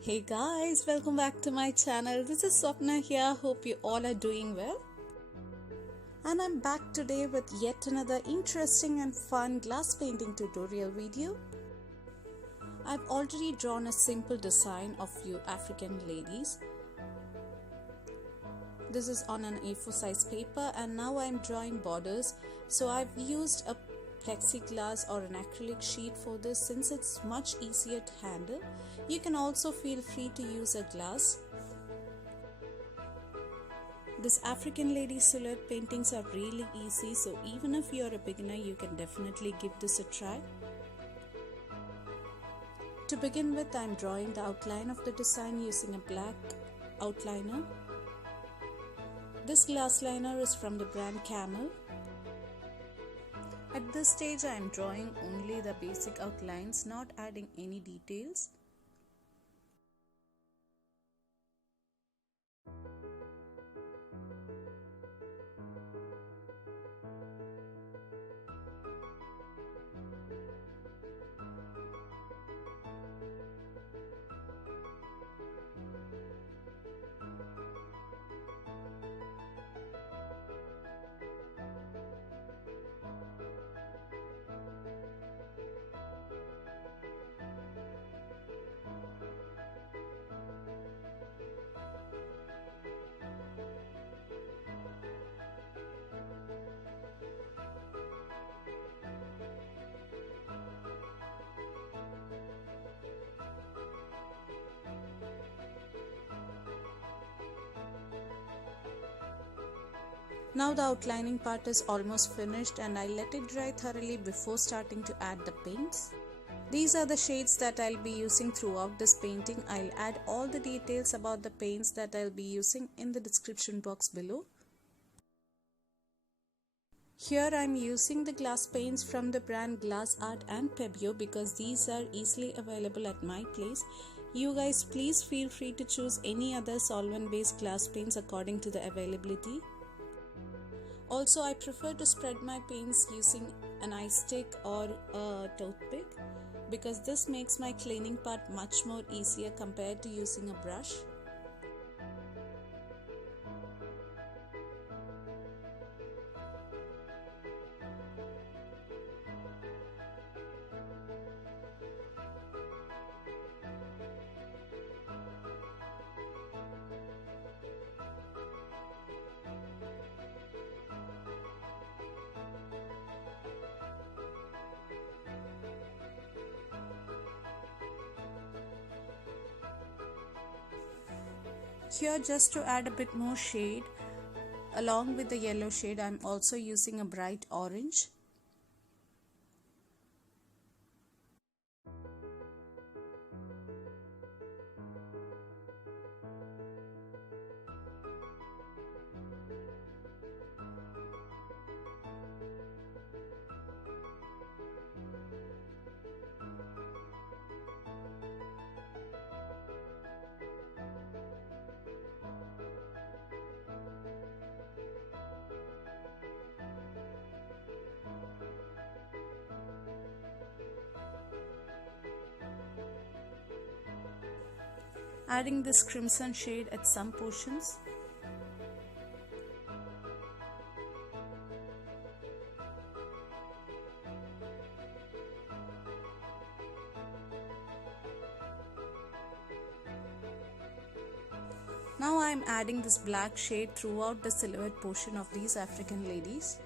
Hey guys, welcome back to my channel. This is Swapna here. Hope you all are doing well. And I'm back today with yet another interesting and fun glass painting tutorial video. I've already drawn a simple design of few African ladies. This is on an A4 size paper and now I'm drawing borders. So I've used a plexiglass or an acrylic sheet for this since it's much easier to handle. You can also feel free to use a glass. This African lady silhouette paintings are really easy, so even if you're a beginner, you can definitely give this a try. To begin with, I'm drawing the outline of the design using a black outliner. This glass liner is from the brand Camel. At this stage, I am drawing only the basic outlines, not adding any details. Now the outlining part is almost finished and I let it dry thoroughly before starting to add the paints. These are the shades that I'll be using throughout this painting. I'll add all the details about the paints that I'll be using in the description box below. Here I'm using the glass paints from the brand Glass Art and Pebeo because these are easily available at my place. You guys please feel free to choose any other solvent based glass paints according to the availability. Also, I prefer to spread my paints using an ice stick or a toothpick because this makes my cleaning part much more easier compared to using a brush. Here, just to add a bit more shade, along with the yellow shade, I'm also using a bright orange. Adding this crimson shade at some portions. Now I am adding this black shade throughout the silhouette portion of these African ladies.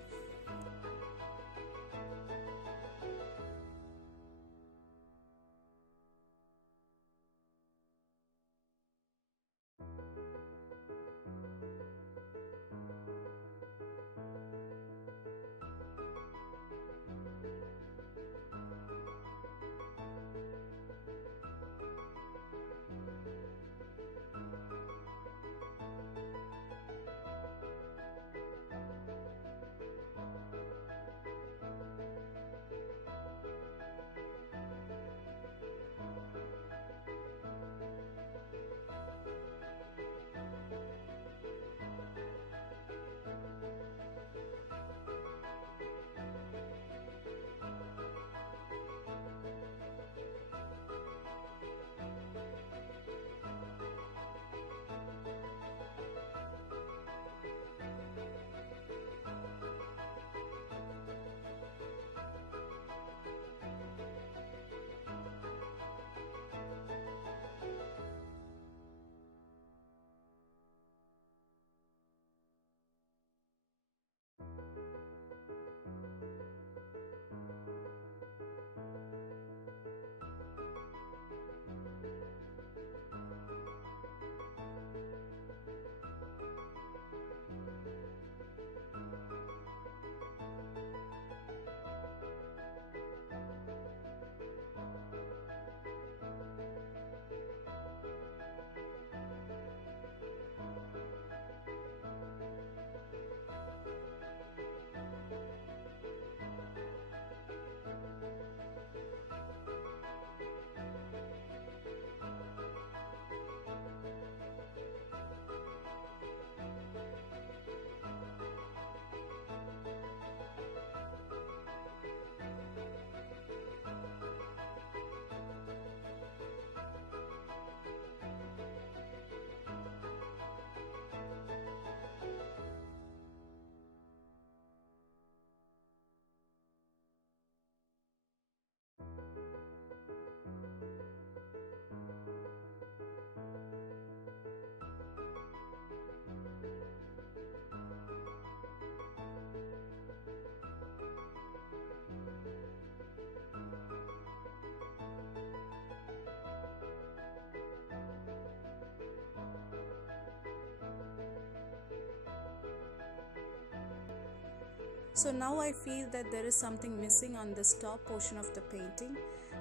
So now I feel that there is something missing on this top portion of the painting,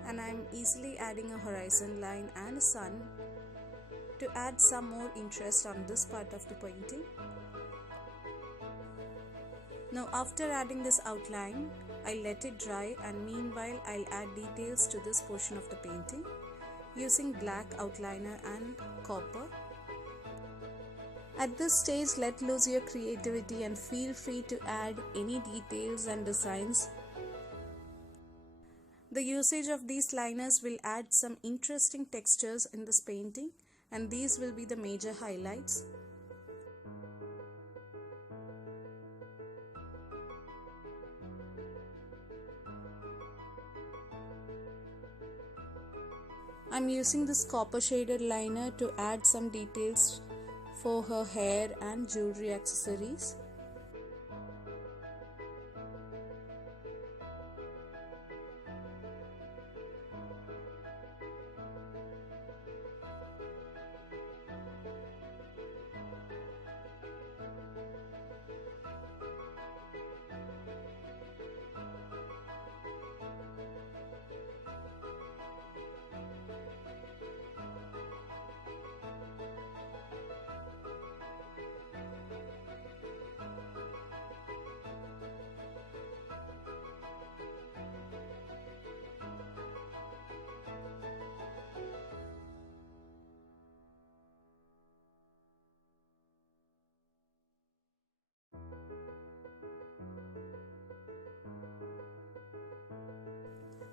and I am easily adding a horizon line and a sun to add some more interest on this part of the painting. Now after adding this outline, I let it dry, and meanwhile I'll add details to this portion of the painting using black outliner and copper. At this stage, let loose your creativity and feel free to add any details and designs. The usage of these liners will add some interesting textures in this painting, and these will be the major highlights. I'm using this copper shaded liner to add some details for her hair and jewelry accessories.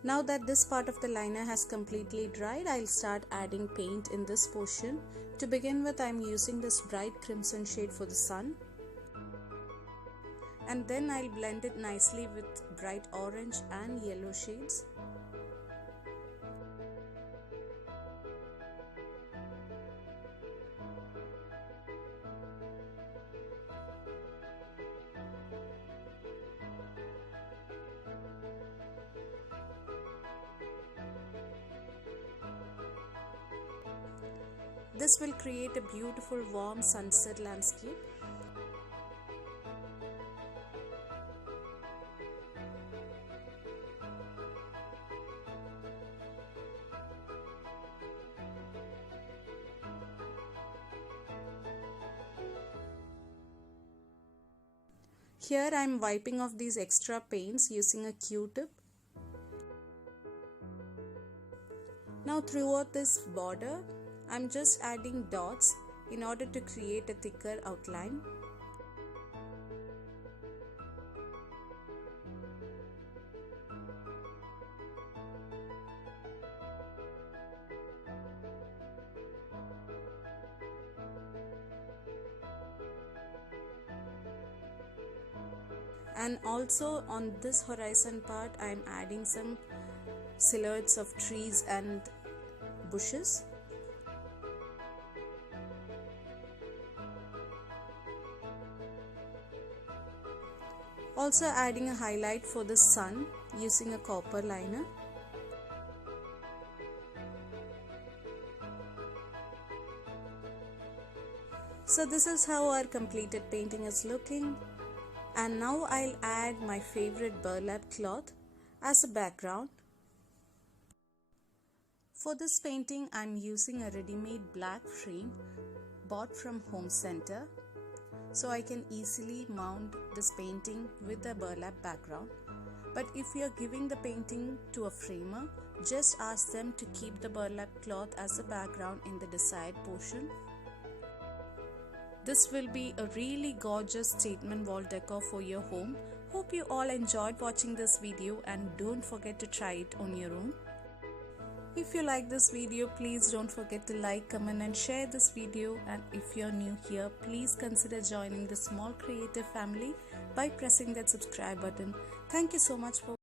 Now that this part of the liner has completely dried, I'll start adding paint in this portion. To begin with, I'm using this bright crimson shade for the sun. And then I'll blend it nicely with bright orange and yellow shades. This will create a beautiful warm sunset landscape. Here I am wiping off these extra paints using a Q-tip. Now throughout this border, I'm just adding dots in order to create a thicker outline. And also on this horizon part, I am adding some silhouettes of trees and bushes. Also adding a highlight for the sun using a copper liner. So this is how our completed painting is looking. And now I'll add my favorite burlap cloth as a background. For this painting, I'm using a ready-made black frame bought from Home Center, so I can easily mount this painting with a burlap background. But if you're giving the painting to a framer, just ask them to keep the burlap cloth as a background in the desired portion. This will be a really gorgeous statement wall decor for your home. Hope you all enjoyed watching this video, and don't forget to try it on your own. If you like this video, please don't forget to like, comment and share this video. And if you're new here, please consider joining the small creative family by pressing that subscribe button. Thank you so much for